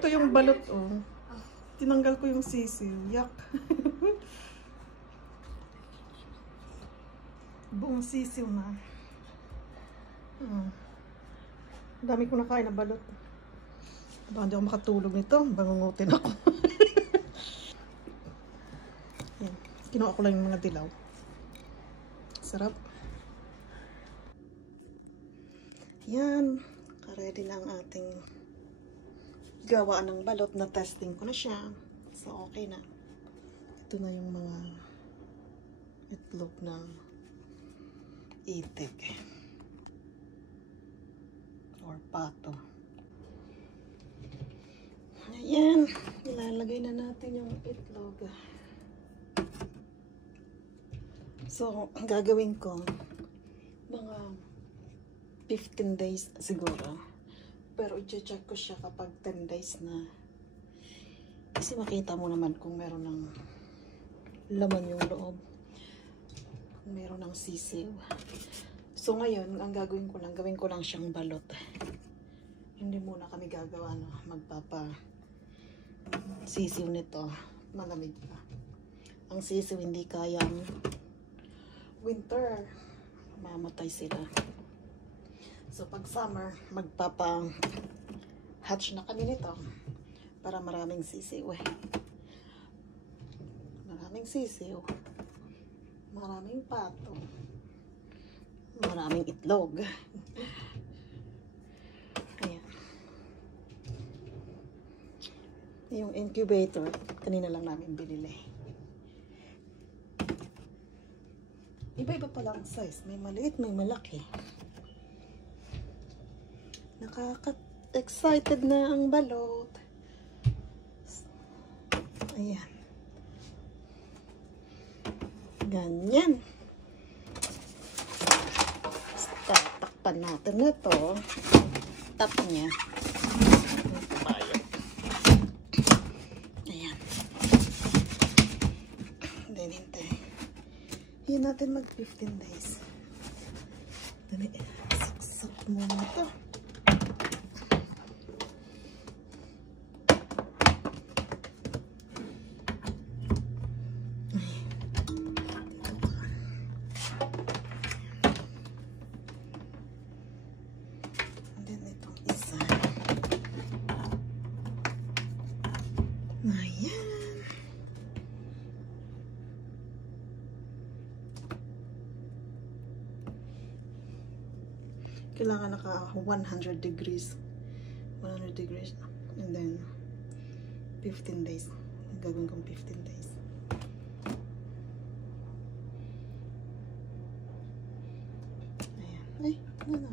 Ito yung balot, oh. Tinanggal ko yung sisiw. Yak. Buong sisiw na. Dami ko nakain na balot. Baka hindi ako makatulog nito. Bangungutin ako. Yan. Kinuha ko lang yung mga dilaw. Sarap. Yan. Ready na ang ating gawaan ng balot. Na testing ko na siya. So, okay na. Ito na yung mga itlog na itik. Or pato. Ayan. Ilalagay na natin yung itlog. So, ang gagawin ko, mga 15 days siguro. Pero i-check ko siya kapag 10 days na. Kasi makita mo naman kung meron ng laman yung loob. Kung meron ng sisiw. So ngayon, ang gagawin ko lang siyang balot. Hindi muna kami gagawa, no? Magpapa sisiw nito. Malamig pa. Ang sisiw hindi kayang winter. Mamatay sila. So pag summer, magpapa hatch na kami nito para maraming sisiw. Maraming sisiw. Maraming pato. Maraming itlog. Ayan. Yung incubator, kanina lang namin binili. Iba-iba pala ang size. May maliit, may malaki. Nakaka-excited na ang balot. Ayan. Ganyan. Tatakpan natin na to. Tap niya. Ayan. Then, hintay. Yan natin mag 15 days. Dali. Saksak muna ito. Ayan. Kailangan naka 100 degrees. 100 degrees. And then 15 days. Gagawin kong 15 days. Ayan. Ay, ano na.